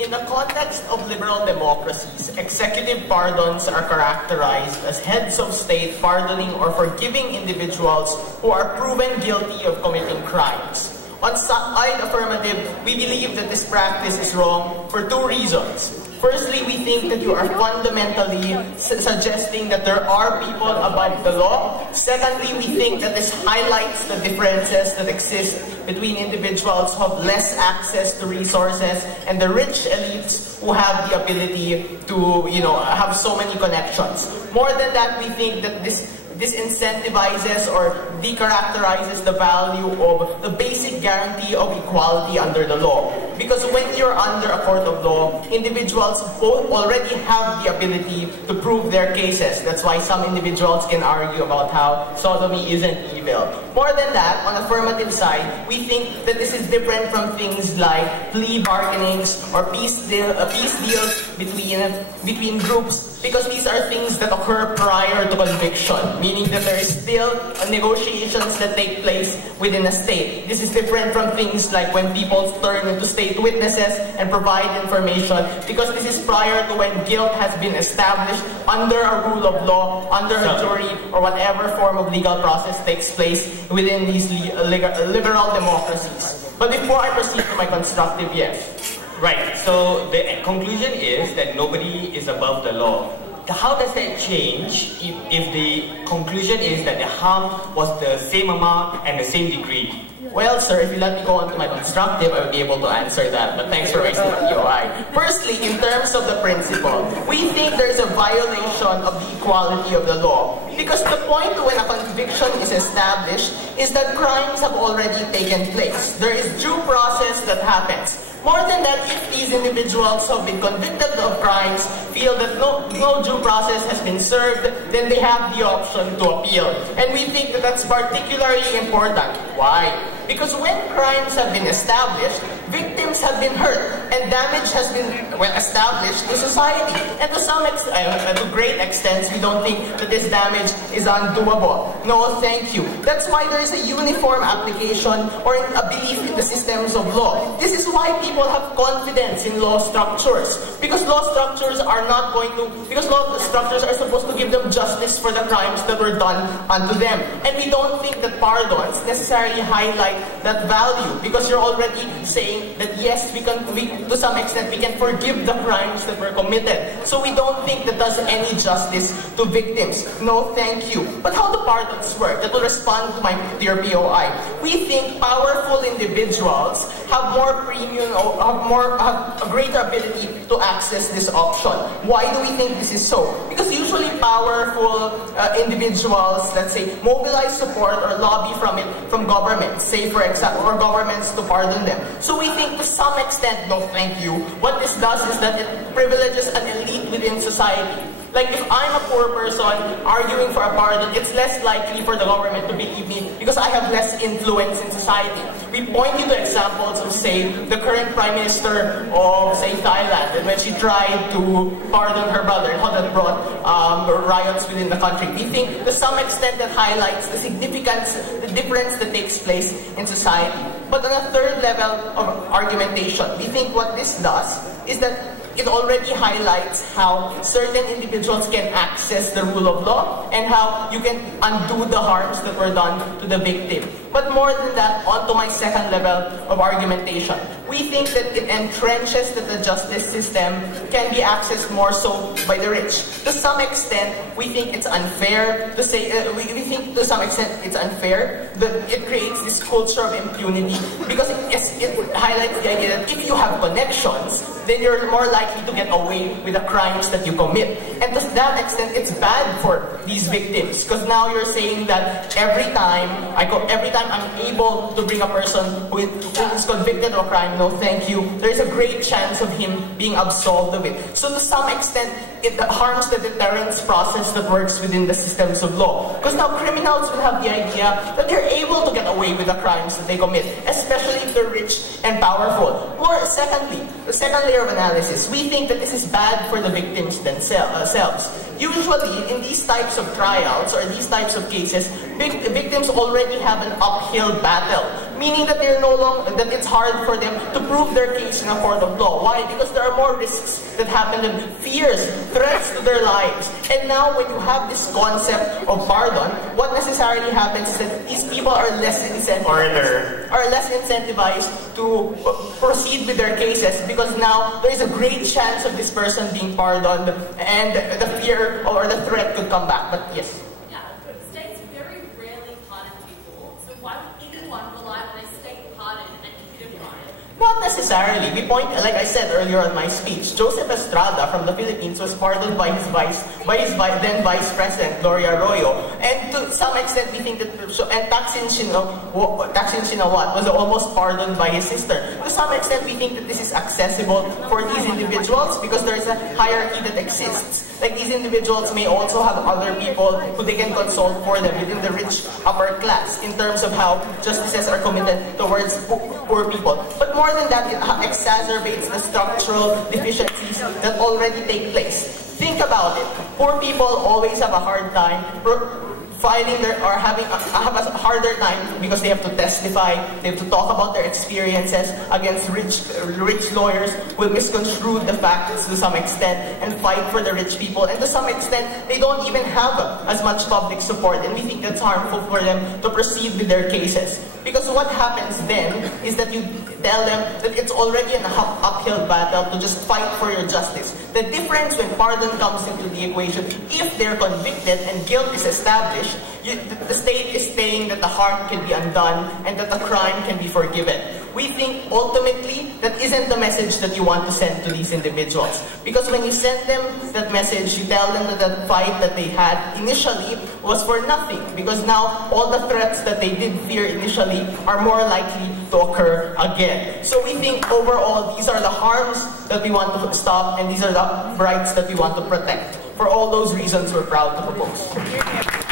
In the context of liberal democracies, executive pardons are characterized as heads of state pardoning or forgiving individuals who are proven guilty of committing crimes. On side affirmative, we believe that this practice is wrong for two reasons. Firstly, we think that you are fundamentally suggesting that there are people above the law. Secondly, we think that this highlights the differences that exist between individuals who have less access to resources and the rich elites who have the ability to, have so many connections. More than that, we think that this incentivizes or decharacterizes the value of the basic guarantee of equality under the law. Because when you're under a court of law, individuals both already have the ability to prove their cases. That's why some individuals can argue about how sodomy isn't evil. More than that, on the affirmative side, we think that this is different from things like plea bargainings or peace deals between groups, because these are things that occur prior to conviction, meaning that there is still negotiations that take place within a state. This is different from things like when people turn into state witnesses and provide information, because this is prior to when guilt has been established under a rule of law, under a jury, or whatever form of legal process takes place within these liberal democracies. But before I proceed to my constructive yes. Right, so the conclusion is that nobody is above the law. How does that change if the conclusion is that the harm was the same amount and the same degree? Well, sir, if you let me go on to my constructive, I will be able to answer that, but thanks for raising the POI. Firstly, in terms of the principle, we think there is a violation of the equality of the law. Because the point when a conviction is established is that crimes have already taken place. There is due process that happens. More than that, if these individuals who have been convicted of crimes feel that no due process has been served, then they have the option to appeal. And we think that that's particularly important. Why? Because when crimes have been established, victims have been hurt, and damage has been established to society. And to great extent, we don't think that this damage is undoable. No, thank you. That's why there is a uniform application or a belief in the systems of law. This is why people have confidence in law structures, because law structures are supposed to give them justice for the crimes that were done unto them. And we don't think that pardons necessarily highlight that value, because you're already saying that yes, to some extent we can forgive the crimes that were committed. So we don't think that does any justice to victims. No, thank you. But how do pardons work? That will respond to your POI. We think powerful individuals have more premium, have a greater ability to access this option. Why do we think this is so? Because usually powerful individuals, let's say, mobilize support or lobby from governments, say for example, or governments to pardon them. So we think to some extent, no thank you, what this does is that it privileges an elite within society. Like if I'm a poor person arguing for a pardon, it's less likely for the government to believe me because I have less influence in society. We point you to examples of, say, the current Prime Minister of, say, Thailand, and when she tried to pardon her brother, and how that brought riots within the country. We think to some extent that highlights the significance, the difference that takes place in society. But on a third level of argumentation, we think what this does is that it already highlights how certain individuals can access the rule of law and how you can undo the harms that were done to the victim. But more than that, onto my second level of argumentation. We think that it entrenches that the justice system can be accessed more so by the rich. To some extent, we think it's unfair to say, we think to some extent it's unfair that it creates this culture of impunity because it highlights the idea that if you have connections, then you're more likely to get away with the crimes that you commit. And to that extent, it's bad for these victims because now you're saying that every time I'm able to bring a person who is convicted of a crime, no thank you, there is a great chance of him being absolved of it. So to some extent, it harms the deterrence process that works within the systems of law. Because now criminals will have the idea that they're able to get away with the crimes that they commit, especially if they're rich and powerful. More secondly, the second layer of analysis, we think that this is bad for the victims themselves. Usually, in these types of trials or these types of cases, victims already have an uphill battle. meaning that they're no longer, that it's hard for them to prove their case in a court of law. Why? Because there are more risks that happen to them, fears, threats to their lives. And now when you have this concept of pardon, what necessarily happens is that these people are less incentivized to proceed with their cases, because now there is a great chance of this person being pardoned and the fear or the threat could come back. But yes. Yeah, states very rarely pardon people, so why would anyone rely on a state pardon and commit a crime? Not necessarily. We point, like I said earlier in my speech, Joseph Estrada from the Philippines was pardoned by his then Vice President, Gloria Arroyo. And to some extent, we think that, and Thaksin Shinawatra was almost pardoned by his sister. To some extent, we think that this is accessible for these individuals because there is a hierarchy that exists. Like, these individuals may also have other people who they can consult for them within the rich upper class in terms of how justices are committed towards poor people. But more than that, it exacerbates the structural deficiencies that already take place. Think about it. Poor people always have a hard time filing have a harder time because they have to testify, they have to talk about their experiences against rich lawyers who will misconstrue the facts to some extent and fight for the rich people. And to some extent, they don't even have as much public support, and we think that's harmful for them to proceed with their cases. Because what happens then is that you tell them that it's already an uphill battle to just fight for your justice. The difference when pardon comes into the equation, if they're convicted and guilt is established, the state is saying that the harm can be undone and that the crime can be forgiven. We think ultimately that isn't the message that you want to send to these individuals. Because when you send them that message, you tell them that the fight that they had initially was for nothing. Because now all the threats that they did fear initially are more likely to occur again. So we think overall these are the harms that we want to stop, and these are the rights that we want to protect. For all those reasons, we're proud to propose.